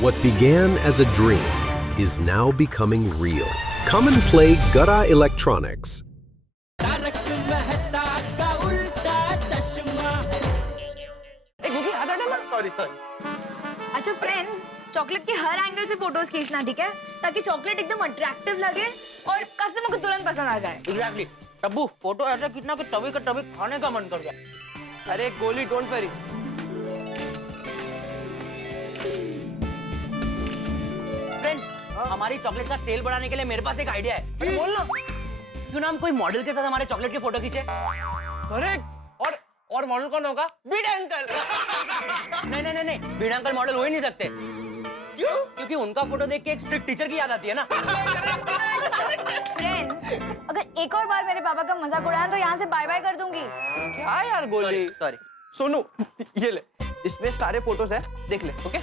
What began as a dream is now becoming real. Come and play Gada Electronics. Sorry अच्छा friend, chocolate के हर angle से photos खींचना, ठीक है? ताकि चॉकलेट एकदम अट्रैक्टिव लगे और कस्टमर को तुरंत पसंद आ जाए। एग्जैक्टली। टब्बू फोटो ऐसा खींचना कि तभी का तभी खाने का मन कर गया। अरे गोली डोंट वरी। फ्रेंड, हमारी चॉकलेट का सेल बढ़ाने के लिए मेरे पास एक आइडिया है। बोल ना। क्यों ना हम कोई मॉडल के साथ हमारे चॉकलेट की फोटो खींचे? करेक्ट। और मॉडल कौन होगा? बीड अंकल। नहीं, बीड़ा अंकल मॉडल हो ही नहीं सकते। क्यों? क्योंकि उनका फोटो देख के एक स्ट्रिक्ट टीचर की याद आती है ना। फ्रेंड्स, अगर एक और बार मेरे पापा का मजाक उड़ाया तो यहाँ से बाय बाय कर दूंगी। क्या यार गोली? सॉरी। सोनू, ये ले, इसमें सारे फोटोज है, देख ले। ओके?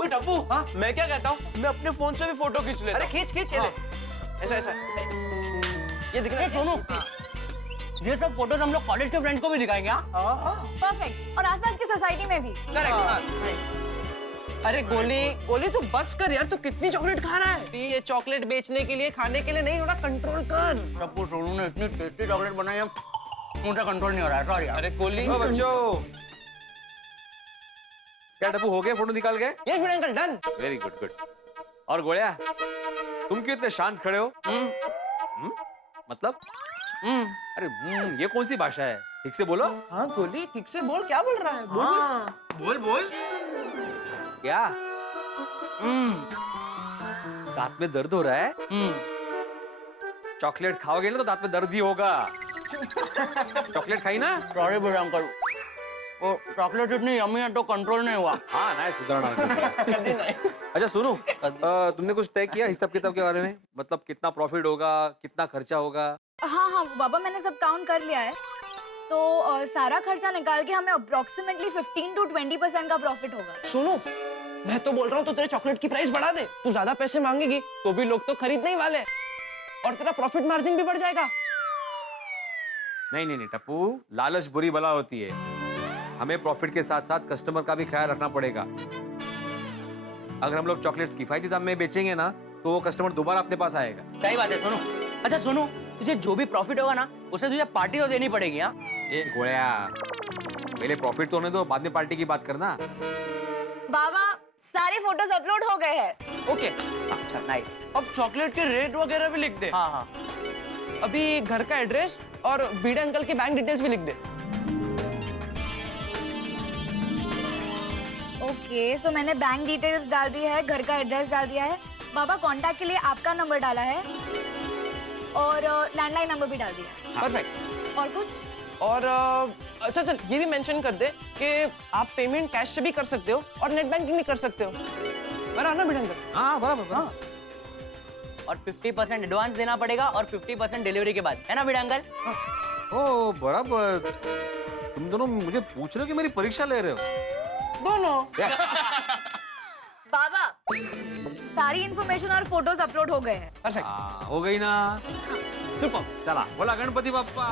ओए डब्बू, हाँ मैं क्या कहता हूँ, मैं अपने फोन से भी फोटो खींच लेता। अरे खींच ये ले। ऐसा ये दिख रहा है? सोनू, ये सब फोटोज हम लोग कॉलेज के फ्रेंड्स को भी दिखाएंगे। परफेक्ट। और आसपास की सोसाइटी में भी। करेक्ट। अरे गोली तू बस कर यार, तू कितनी चॉकलेट खा रहा है? ये चॉकलेट बेचने के लिए, खाने के लिए नहीं, थोड़ा कंट्रोल कर। टप्पू, सोनू ने इतनी टेस्टी चॉकलेट बनाई है, मुझे कंट्रोल नहीं हो रहा है। सॉरी यार। अरे गोली। ओ बच्चों, क्या टप्पू हो गए? फोटो निकाल गए? Yes Beed uncle, done. Very good good. और गोलिया, तुम क्यों इतने शांत खड़े हो? मतलब? अरे ये कौन सी भाषा है? ठीक से बोलो। हाँ गोली, ठीक से बोल। क्या बोल रहा है? बोल बोल। क्या? दांत में दर्द हो रहा है? चॉकलेट खाओगे ना तो दांत में दर्द ही होगा। चॉकलेट खाई ना? सॉरी बीड़ा अंकल, वो चॉकलेट इतनी यम्मी है तो कंट्रोल नहीं हुआ। हाँ ना, सुधरना। अच्छा सुनो, तुमने कुछ तय किया हिसाब किताब के बारे में? मतलब कितना प्रॉफिट होगा, कितना खर्चा होगा? हाँ बाबा, मैंने सब काउंट कर लिया है। तो सारा खर्चा निकाल के हमें अप्रोक्सीमेटली 15 to 20% का प्रॉफिट होगा। सुनो, मैं तो बोल रहा हूँ तो तेरे चॉकलेट की प्राइस बढ़ा दे। तू ज्यादा पैसे मांगेगी तो भी लोग तो खरीदने ही वाले, और तेरा प्रॉफिट मार्जिन भी बढ़ जाएगा। नहीं टप्पू, लालच बुरी बला होती है। हमें प्रॉफिट के साथ साथ कस्टमर का भी ख्याल रखना पड़ेगा। अगर हम लोग चॉकलेट्स किफायती दाम में बेचेंगे ना तो वो कस्टमर दोबारा अपने पास आएगा। सही बात है सोनू। अच्छा सोनू, तुझे जो भी प्रॉफिट होगा ना उसे तुझे पार्टी तो देनी पड़ेगी। हाँ गोया, पहले प्रॉफिट तो होने दो, बाद में पार्टी की बात करना। बाबा, सारे फोटोज अपलोड हो गए हैं। ओके, अच्छा नाइस। अब चॉकलेट के रेट वगैरह भी लिख दे। हाँ। अभी घर का एड्रेस और बीड अंकल के बैंक डिटेल्स भी लिख दे। ओके, सो मैंने बैंक डिटेल्स डाल दी है, घर का एड्रेस डाल दिया है। बाबा, कांटेक्ट के लिए आपका नंबर डाला है और लैंडलाइन नंबर भी डाल दिया है। परफेक्ट। और कुछ? और अच्छा चल, ये भी मेंशन कर दे कि आप पेमेंट कैश से भी कर सकते हो और नेट बैंकिंग भी कर सकते हो। बराबर ना बीड अंकल? हाँ बराबर। हाँ। और 50% एडवांस देना पड़ेगा और 50% डिलीवरी के बाद, है ना बीड़ा अंकल? ओ बराबर। तुम दोनों मुझे पूछ रहे हो कि मेरी परीक्षा ले रहे हो? दोनों। बाबा, सारी इंफॉर्मेशन और फोटोज अपलोड हो गए हैं। परफेक्ट। हो गई ना? सुपर। चला, बोला गणपति बप्पा।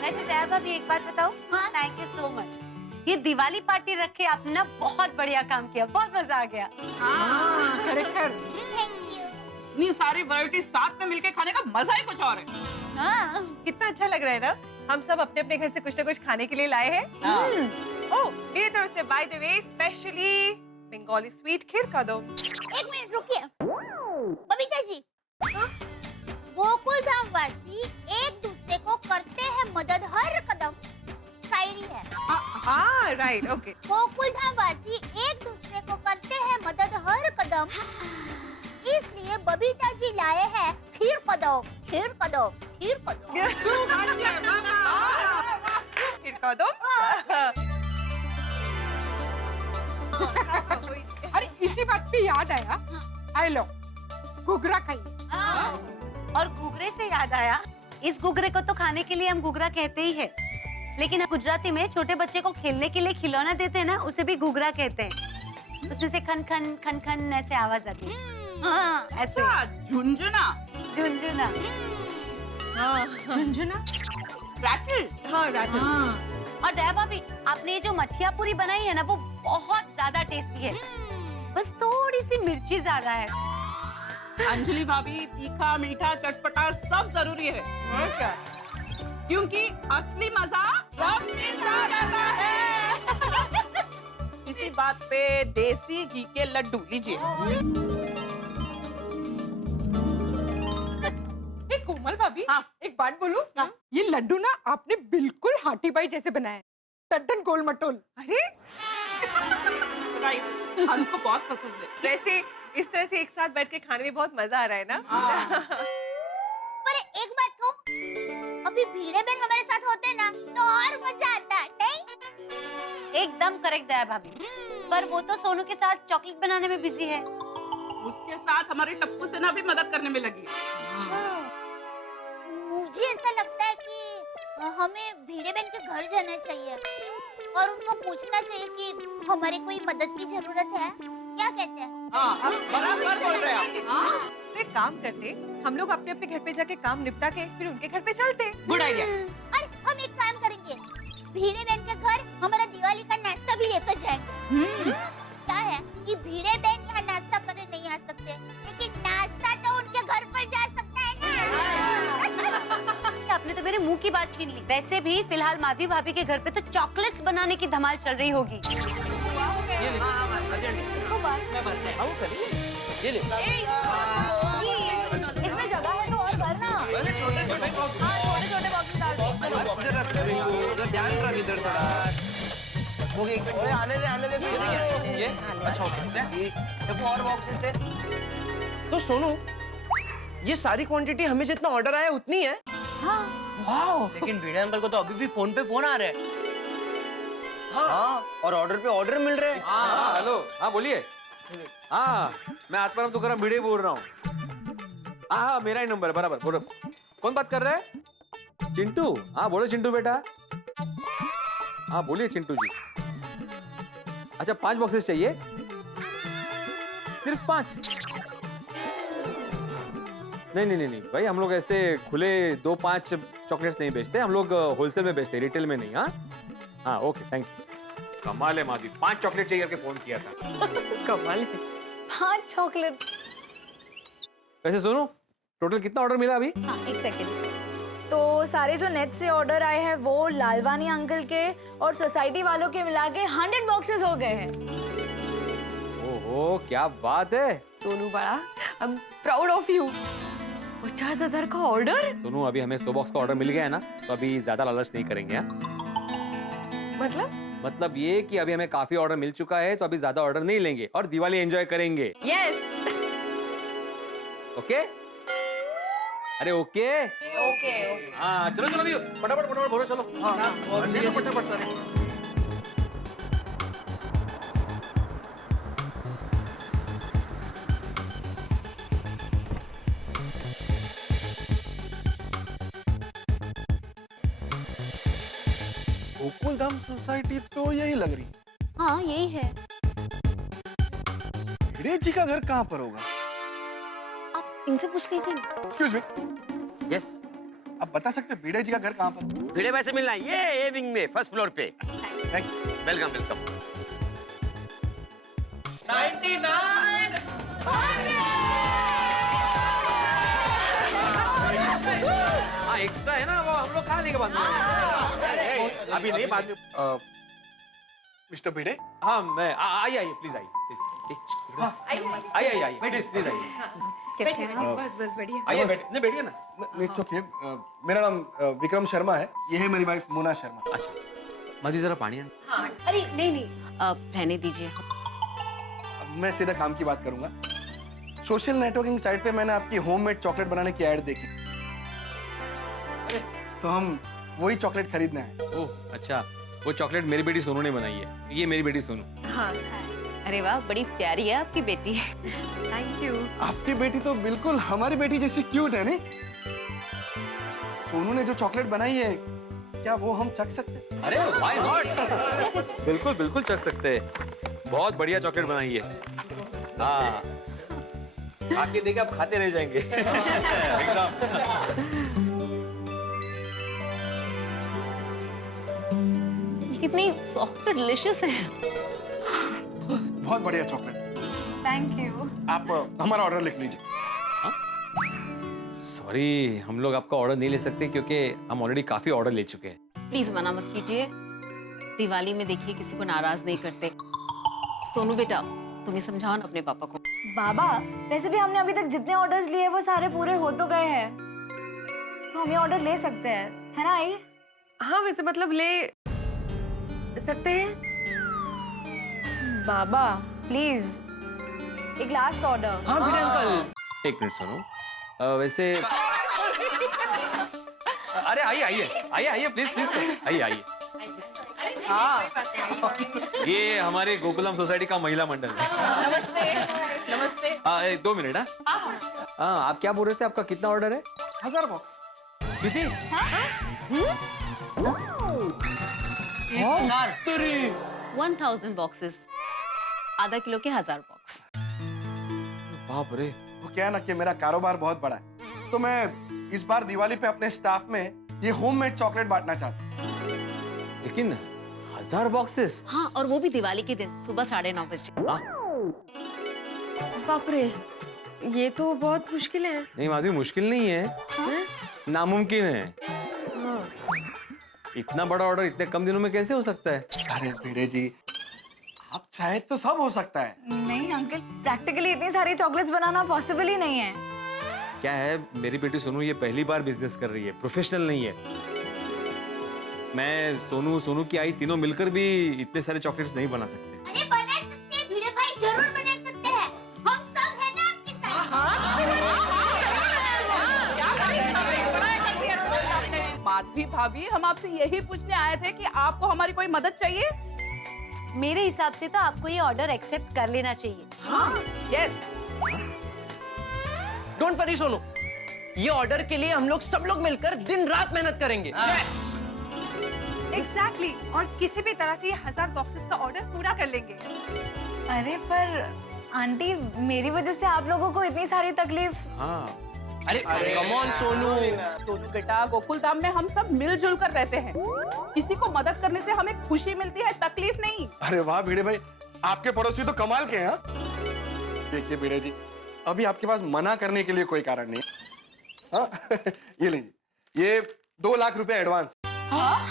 वैसे जया भाभी, एक बात बताओ? हाँ, थैंक यू सो मच। ये दिवाली पार्टी रख के आपने ना बहुत बढ़िया काम किया, बहुत मजा आ गया। हाँ, खरेखर। इतनी सारी वैरायटी साथ में मिलके खाने का मजा ही कुछ और है। हाँ, कितना अच्छा लग रहा है ना। हम सब अपने अपने घर से कुछ ना कुछ खाने के लिए लाए हैं। ओह, मेरी तरफ से by the way specially Bengali sweet खीर का दो। एक मिनट रुकिए बबीता जी। गोकुल धाम वासी एक दूसरे को करते हैं मदद हर कदम, शायरी है। हाँ राइट, ओके। गोकुल धाम वासी एक दूसरे को करते हैं मदद हर कदम, इसलिए बबीता जी लाए हैं खीर कदम, खीर कदम, खीर कदम। खीर का दो। अरे इसी बात पे याद आया, आई लो घुघरा खाइए। और घुघरे से याद आया, इस घुघरे को तो खाने के लिए हम घुघरा कहते ही है, लेकिन गुजराती में छोटे बच्चे को खेलने के लिए खिलौना देते हैं ना, उसे भी घुघरा कहते हैं। उसमें से खन खन खन खन ऐसे आवाज आती है। हाँ, ऐसे झुंझुना। झुंझुना। झुंझुना रैटल। हाँ रैटल। और दया भाभी, आपने ये जो मच्छिया पूरी बनाई है ना, वो बहुत ज्यादा टेस्टी है। बस थोड़ी सी मिर्ची ज्यादा है। अंजलि भाभी, तीखा मीठा चटपटा सब जरूरी है। और क्या? क्योंकि असली मजा सबके साथ आता है। इसी बात पे देसी घी के लड्डू लीजिए। कोमल भाभी, हाँ। एक बात बोलूं? हाँ। ये लड्डू ना आपने बिल्कुल हाथी बाई जैसे बनाए हैं, टट्टन गोल मटोल। अरे राइट, हमको बहुत पसंद है। वैसे इस तरह से एक साथ बैठ के खाने में बहुत मजा आ रहा है ना। पर एक बात कहूं, अभी भीड़े बहन हमारे साथ होते ना तो और मजा आता, नहीं? एकदम करेक्ट दया भाभी, पर वो तो सोनू के साथ चॉकलेट बनाने में बिजी है। उसके साथ हमारे टप्पू सेना भी मदद करने में लगी। मुझे ऐसा लगता है कि हमें भीड़े बहन के घर जाना चाहिए और उनको पूछना चाहिए कि हमारे कोई मदद की जरूरत है। क्या कहते हैं? हाँ, बराबर बोल रहे हैं आप। तो एक काम करते, हम लोग अपने अपने घर पे जाके काम निपटा के फिर उनके घर पे चलते। Good idea. और हम एक काम करेंगे, भीड़े बहन के घर हमारा दिवाली का नाश्ता भी लेकर जाएंगे। क्या है कि भीड़े बहन यहाँ नाश्ता करने नहीं आ सकते, लेकिन नाश्ता तो उनके घर पर जा सकता है ना। आपने तो मेरे मुंह की बात छीन ली। वैसे भी फिलहाल माधवी भाभी के घर पे तो चॉकलेट्स बनाने की धमाल चल रही होगी। इसको बंद मैं भर से आओ करिए। ये ले। इसमें जगह है तो और भरना। हाँ, छोटे-छोटे बॉक्स डाल दो। इधर रख इधर ध्यान रख इधर थोड़ा। हो गई। ओए आने दे ये अच्छा होता है। ये देखो और बॉक्सेस थे। तो सोनू, ये सारी क्वांटिटी हमें जितना ऑर्डर आया उतनी है? हाँ। वाओ। लेकिन भिड़े अंकल को तो अभी भी फोन पे फोन आ रहे हैं। हाँ, और ऑर्डर पे ऑर्डर मिल रहे हैं। हाँ हेलो, हाँ बोलिए। हाँ मैं आत्माराम तुकाराम भिड़े बोल रहा हूँ। हाँ मेरा ही नंबर बराबर। बोलो कौन बात कर रहा है? चिंटू? हाँ बोलो चिंटू बेटा। हाँ बोलिए चिंटू जी। अच्छा 5 बॉक्सेस चाहिए? सिर्फ 5? नहीं भाई, हम लोग ऐसे खुले 2-5 चॉकलेट्स नहीं बेचते, हम लोग होलसेल में बेचते, रिटेल में नहीं। हाँ ओके थैंक यू। कमाल है माधवी, 5 चॉकलेट चाहिए करके फोन किया था। कमाल। 5 चॉकलेट। वैसे सुनो, टोटल कितना ऑर्डर मिला अभी? हाँ, एक सेकेंड। तो सारे जो नेट से ऑर्डर आए हैं वो लालवानी अंकल के और सोसाइटी वालों के मिला के 100 बॉक्सेस हो गए हैं। ओहो क्या बात है। सोनू बड़ा, I am proud of you. 50,000 का ऑर्डर? सुनो, अभी हमें 100 बॉक्स का ऑर्डर मिल गया है ना, तो अभी ज्यादा लालच नहीं करेंगे। मतलब ये कि अभी हमें काफी ऑर्डर मिल चुका है, तो अभी ज्यादा ऑर्डर नहीं लेंगे और दिवाली एंजॉय करेंगे। यस। ओके? अरे ओके? ओके। हाँ चलो अभी फटाफट भरो चलो। फटाफट सारे। गोकुलधाम सोसाइटी तो यही लग रही। हाँ यही है। भिड़े जी का घर कहाँ पर होगा? आप इनसे पूछ लीजिए। Excuse me. यस। आप बता सकते हैं भिड़े जी का घर कहाँ पर? भिड़े भाई से मिलना है, ये ए विंग में फर्स्ट फ्लोर पे। Thank you. वेलकम। 99 हाँ एक्स्ट्रा है ना, वो हम लोग कहाँ लेके बाद में? अभी नहीं, बाद में। मिस्टर भिड़े। हाँ मैं आइए प्लीज आइए प्लीज आइए। कैसे हैं आप? बस बढ़िया। आइए बैठिए ना। It's okay. मेरा नाम विक्रम शर्मा है, ये है मेरी वाइफ मोना शर्मा। अच्छा मधी जरा पानी हाँ। अरे नहीं रहने दीजिए। मैं सीधा काम की बात करूंगा। सोशल नेटवर्किंग साइट पे मैंने आपकी होममेड चॉकलेट बनाने की ऐड देखी, तो हम वही चॉकलेट खरीदना है। ओह अच्छा, वो चॉकलेट मेरी बेटी सोनू ने बनाई है। ये मेरी बेटी सोनू। हाँ। अरे वाह, बड़ी प्यारी है आपकी बेटी। Thank you. आपकी बेटी तो बिल्कुल हमारी बेटी जैसी क्यूट है, नहीं? सोनू ने जो चॉकलेट बनाई है, क्या वो हम चख सकते हैं? अरे व्हाई नॉट? बिल्कुल चख सकते हैं। बहुत बढ़िया चॉकलेट बनाई है। हाँ आके देखे आप खाते रह जाएंगे। एकदम। कितनी सॉफ्ट और डिलीशियस है। बहुत बढ़िया चॉकलेट। Thank you. आप हमारा ऑर्डर लिख लीजिए। सॉरी, हम लोग आपका ऑर्डर नहीं ले सकते क्योंकि हम ऑलरेडी काफी ऑर्डर ले चुके हैं। प्लीज मना मत कीजिए। दिवाली में देखिए किसी को नाराज नहीं करते। सोनू बेटा, तुम्हें समझाओ ना अपने पापा को। बाबा, वैसे भी हमने अभी तक जितने ऑर्डर्स लिए वो सारे पूरे हो तो गए हैं, तो हम ये ऑर्डर ले सकते हैं, है ना आई? हाँ, वैसे मतलब ले सकते हैं। बाबा प्लीज, एक लास्ट ऑर्डर। हाँ भिड़े अंकल। एक मिनट सुनो, वैसे अरे आइए आइए आइए आइए, प्लीज प्लीज आइए आइए। ये हमारे गोकुलम सोसाइटी का महिला मंडल है। नमस्ते। नमस्ते। 2 मिनट। हाँ, आप क्या बोल रहे थे? आपका कितना ऑर्डर है? 1000 बॉक्स। कितनी? 1000 बॉक्सेस, आधा किलो के 1000 बॉक्स। बाप रे। वो क्या है ना कि मेरा कारोबार बहुत बड़ा है, तो मैं इस बार दिवाली पे अपने स्टाफ में ये होममेड चॉकलेट बांटना चाहता हूँ। लेकिन 1000 बॉक्सेस? हाँ, और वो भी दिवाली के दिन सुबह 9:30 बजे। बाप रे, ये तो बहुत मुश्किल है। नहीं माधवी, मुश्किल नहीं है, नामुमकिन है। इतना बड़ा ऑर्डर इतने कम दिनों में कैसे हो सकता है? अरे भिड़े जी, आप चाहे तो सब हो सकता है। नहीं अंकल, प्रैक्टिकली इतनी सारी चॉकलेट्स बनाना पॉसिबल ही नहीं है। क्या है, मेरी बेटी सोनू ये पहली बार बिजनेस कर रही है, प्रोफेशनल नहीं है। मैं सोनू की आई तीनों मिलकर भी इतने सारे चॉकलेट्स नहीं बना सकते। अरे बना सकते हैं भिड़े भाई, जरूर बना सकते हैं। हम सब है ना आपके साथ। माधवी भाभी, हम आपसे यही पूछने आए थे कि आपको हमारी कोई मदद चाहिए? मेरे हिसाब से तो आपको ये ऑर्डर एक्सेप्ट कर लेना चाहिए। यस। डोंट वरी सोनू, ये ऑर्डर के लिए हम लोग सब लोग मिलकर दिन रात मेहनत करेंगे। एग्जैक्टली, और किसी भी तरह से ये 1000 बॉक्सेस का ऑर्डर पूरा कर लेंगे। अरे पर आंटी, मेरी वजह से आप लोगों को इतनी सारी तकलीफ। हाँ। अरे कम ऑन सोनू। सोनू बेटा, गोकुल धाम में हम सब मिलजुल कर रहते हैं। किसी को मदद करने से हमें खुशी मिलती है, तकलीफ नहीं। अरे वाह भिड़े भाई, आपके पड़ोसी तो कमाल के हैं। हाँ? देखिए भिड़े जी, अभी आपके पास मना करने के लिए कोई कारण नहीं है। हाँ? ये लीजिए, ये 2 लाख रुपए एडवांस। हाँ?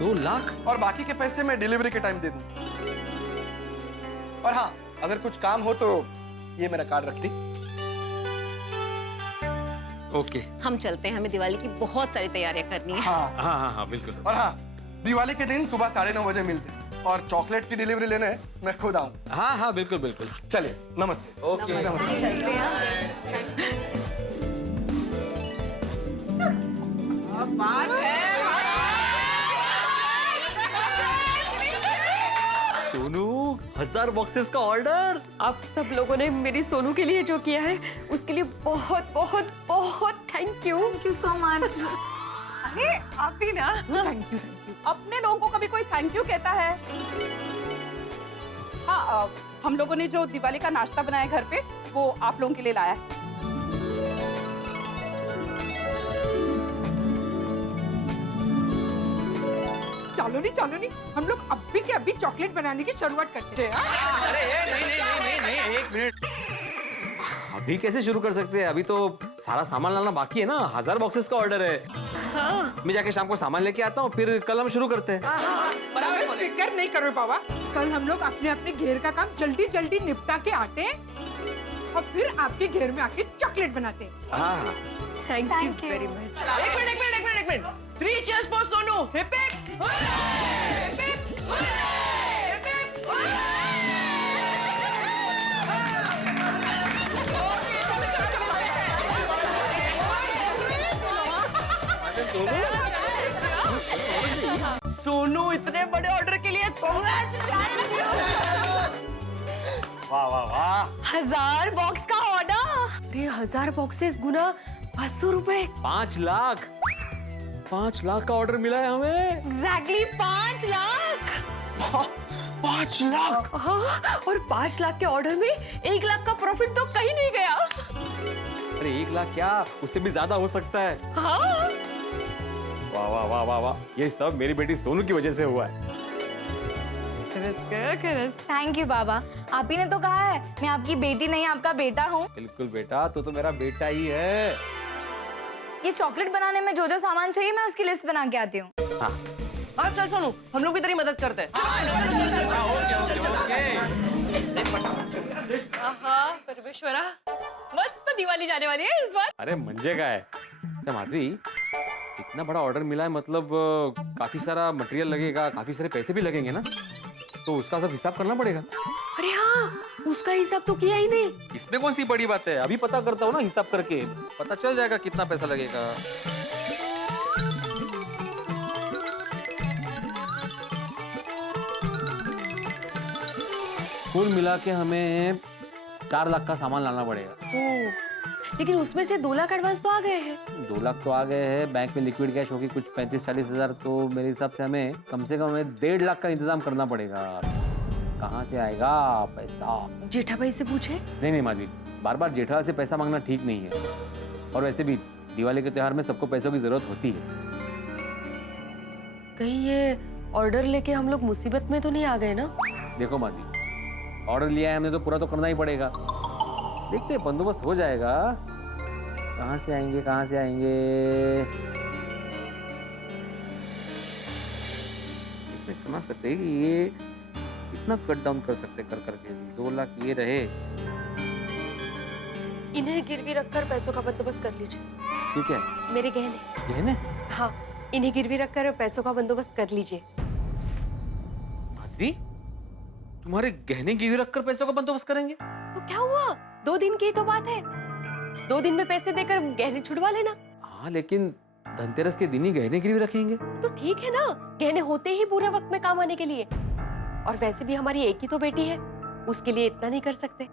2 लाख? और बाकी के पैसे मैं डिलीवरी के टाइम दे दूं। और हाँ, अगर कुछ काम हो तो ये मेरा कार्ड रख ली। ओके। हम चलते हैं, हमें दिवाली की बहुत सारी तैयारियां करनी है। हाँ हाँ हाँ हाँ, बिल्कुल। और हाँ, दिवाली के दिन सुबह 9:30 बजे मिलते हैं। और चॉकलेट की डिलीवरी लेने मैं खुद आऊँ। हाँ हाँ, बिल्कुल बिल्कुल। चलिए, नमस्ते। ओके। चलते हैं। बात है। सोनू, 1000 बॉक्सेस का ऑर्डर। आप सब लोगों ने मेरी सोनू के लिए जो किया है उसके लिए बहुत बहुत बहुत thank you. Thank you so much. अरे आप भी ना। Thank you. अपने लोगों को कभी कोई थैंक यू कहता है? हाँ, हम लोगों ने जो दिवाली का नाश्ता बनाया घर पे, वो आप लोगों के लिए लाया है। चलो नहीं, हम लोग अभी के अभी चॉकलेट बनाने की शुरुआत करते हैं। अरे नहीं, एक मिनट। अभी कैसे शुरू कर सकते हैं? अभी तो सारा सामान लाना बाकी है ना। 1000 बॉक्सेस का ऑर्डर है। हाँ। मैं जाके शाम को सामान लेके आता हूँ, फिर कल हम शुरू करते हैं। बराबर, फिक्र नहीं करो बाबा, कल हम लोग अपने अपने घेर का काम जल्दी जल्दी निपटा के आते हैं और फिर आपके घेर में आके चॉकलेट बनाते हैं। हाँ। Thank Thank you you. Very much. एक minute. 3 cheers for Sonu. Hip hip. Hip hip. Hip hip. Sonu, इतने बड़े ऑर्डर के लिए वाह वाह वाह। 1000 बॉक्स का ऑर्डर। अरे 1000 बॉक्सेस गुना 500 रुपए। 5 लाख। 5 लाख का ऑर्डर मिला है हमें। एग्जैक्टली 5 लाख। 5 लाख। हाँ, और 5 लाख के ऑर्डर में 1 लाख का प्रॉफिट तो कहीं नहीं गया। अरे 1 लाख क्या, उससे भी ज्यादा हो सकता है। हाँ। वाह वाह वाह वाह वाह, ये सब मेरी बेटी सोनू की वजह से हुआ है। थैंक यू बाबा, आप ही ने तो कहा है मैं आपकी बेटी नहीं आपका बेटा हूँ। बिल्कुल बेटा, तू तो मेरा बेटा ही है। ये चॉकलेट बनाने में जो जो सामान चाहिए मैं उसकी लिस्ट बना के आती हूँ। हाँ चल सोनू, हम लोग भी तेरी मदद करते हैं। परमेश्वरा, मस्त दिवाली जाने वाली है इस बार। अरे मंजे का है। अच्छा माधवी, इतना बड़ा ऑर्डर मिला है, मतलब काफी सारा मटेरियल लगेगा, काफी सारे पैसे भी लगेंगे ना, तो उसका सब हिसाब करना पड़ेगा। अरे हाँ, उसका हिसाब तो किया ही नहीं। इसमें कौन सी बड़ी बात है, अभी पता करता हूँ ना, हिसाब करके पता चल जाएगा कितना पैसा लगेगा। कुल मिला के हमें 4 लाख का सामान लाना पड़ेगा। लेकिन उसमें से 2 लाख एडवांस तो आ गए हैं। 2 लाख तो आ गए हैं, बैंक में लिक्विड कैश होगी कुछ 35-40 हजार, तो मेरे हिसाब से हमें कम से कम 1.5 लाख का इंतजाम करना पड़ेगा। कहाँ से आएगा पैसा? जेठा भाई से पूछे। नहीं माधवी, बार बार जेठा से पैसा मांगना ठीक नहीं है, और वैसे भी दिवाली के त्योहार में सबको पैसों की जरूरत होती है। कहीं ये ऑर्डर लेके हम लोग मुसीबत में तो नहीं आ गए ना? देखो माधवी, ऑर्डर लिया है हमने तो पूरा तो करना ही पड़ेगा। देखते हैं, बंदोबस्त हो जाएगा। कहाँ से आएंगे, कहाँ से आएंगे? समझ सकते हैं कि ये कितना कट डाउन कर सकते कर करके। 2 लाख ये रहे। इन्हें गिरवी रखकर पैसों का बंदोबस्त कर लीजिए। ठीक है। मेरे गहने। गहने? हाँ, इन्हें गिरवी रखकर पैसों का बंदोबस्त कर लीजिए। माधवी, तुम्हारे गहने गिरवी रखकर पैसों का बंदोबस्त करेंगे? तो क्या हुआ, 2 दिन की तो बात है। 2 दिन में पैसे देकर गहने छुड़वा लेना। हाँ, लेकिन धनतेरस के दिन ही गहने गिरवी रखेंगे तो ठीक है ना, गहने होते ही पूरे वक्त में काम आने के लिए। और वैसे भी हमारी एक ही तो बेटी है, उसके लिए इतना नहीं कर सकते।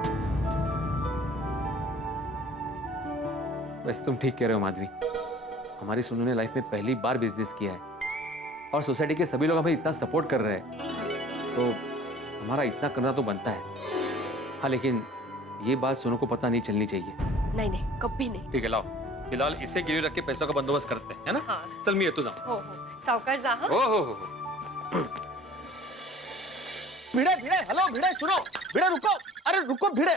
वैसे तुम ठीक कह रहे हो माधवी, हमारी सोनू ने लाइफ में पहली बार बिजनेस किया है, और सोसाइटी के सभी लोग हमें इतना सपोर्ट कर रहे हैं, तो हमारा इतना करना तो बनता है। हाँ, लेकिन ये बात सोनू को पता नहीं चलनी चाहिए। नहीं, कभी नहीं। ठीक है, लाओ फिलहाल इसे गिरवी रख के पैसों का बंदोबस्त करते हैं, है ना? हाँ। चल मिया, तू जा। हो, सावकाश जा। हाँ? हो। भिड़े, हेलो भिड़े, सुनो। भिड़े रुको, अरे रुको भिड़े।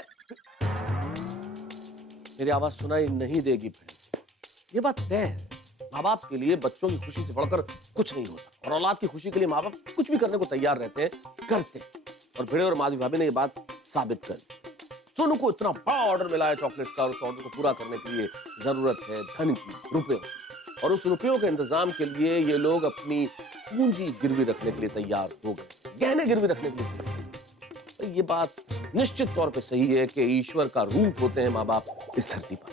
मेरी आवाज सुनाई नहीं देगी भिड़े। ये बात तय है, माँ बाप के लिए बच्चों की खुशी से बढ़कर कुछ नहीं होता, और औलाद की खुशी के लिए माँ बाप कुछ भी करने को तैयार रहते हैं, करते। और भिड़े और माधवी भाभी ने ये बात साबित कर दी। सोनू को इतना बड़ा ऑर्डर मिला है चॉकलेट्स का, और उस ऑर्डर को पूरा करने के लिए जरूरत है धन की, रुपयों, और उस रुपयों के इंतजाम के लिए ये लोग अपनी पूंजी गिरवी रखने के लिए तैयार हो गए, गहने गिरवी रखने के लिए तैयार। तो ये बात निश्चित तौर पे सही है कि ईश्वर का रूप होते हैं माँ बाप इस धरती पर।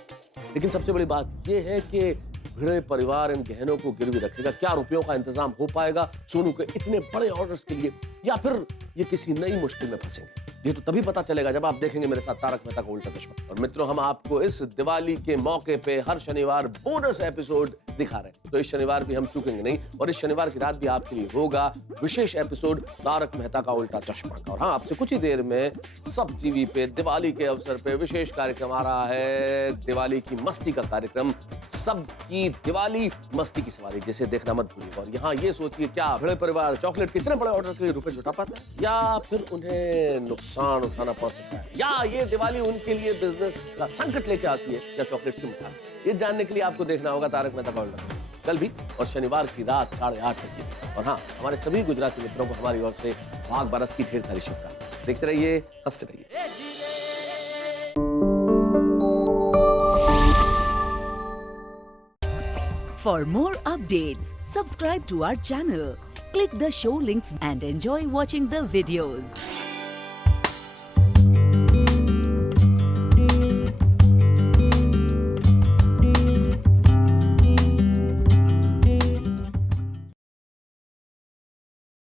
लेकिन सबसे बड़ी बात ये है कि भिड़े परिवार इन गहनों को गिरवी रखेगा, क्या रुपयों का इंतजाम हो पाएगा सोनू के इतने बड़े ऑर्डर्स के लिए, या फिर ये किसी नई मुश्किल में फंसेंगे? ये तो तभी पता चलेगा जब आप देखेंगे मेरे साथ तारक मेहता का उल्टा चश्मा। और मित्रों, हम आपको इस दिवाली के मौके पे हर शनिवार बोनस एपिसोड दिखा रहे हैं, तो इस शनिवार भी हम चूकेंगे नहीं, और इस शनिवार की रात भी आपके लिए होगा विशेष एपिसोड तारक मेहता का उल्टा चश्मा का। और हाँ, आपसे कुछ ही देर में सब टीवी पे दिवाली के अवसर पे विशेष कार्यक्रम आ रहा है, दिवाली की मस्ती का कार्यक्रम, सबकी दिवाली मस्ती की सवारी, जिसे देखना मत भूलिएगा। और यहाँ ये सोचिए, क्या भिड़े परिवार चॉकलेट के इतने बड़े ऑर्डर के लिए रुपए जुटा पाता है, या फिर उन्हें नुकसान उठाना पड़ सकता है, या ये दिवाली उनके लिए बिजनेस का संकट लेके आती है, या चॉकलेट्स की मिठास। ये जानने के लिए आपको देखना होगा तारक मेहता का उल्टा चश्मा, कल भी और शनिवार की रात 8:30 बजे। और हाँ, हमारे सभी गुजराती मित्रों को हमारी ओर से भाग बरस की ढेर सारी शुभकामनाएं। देखते रहिए, हंसते रहिए। For more updates, subscribe to our channel, click the show links and enjoy watching the videos.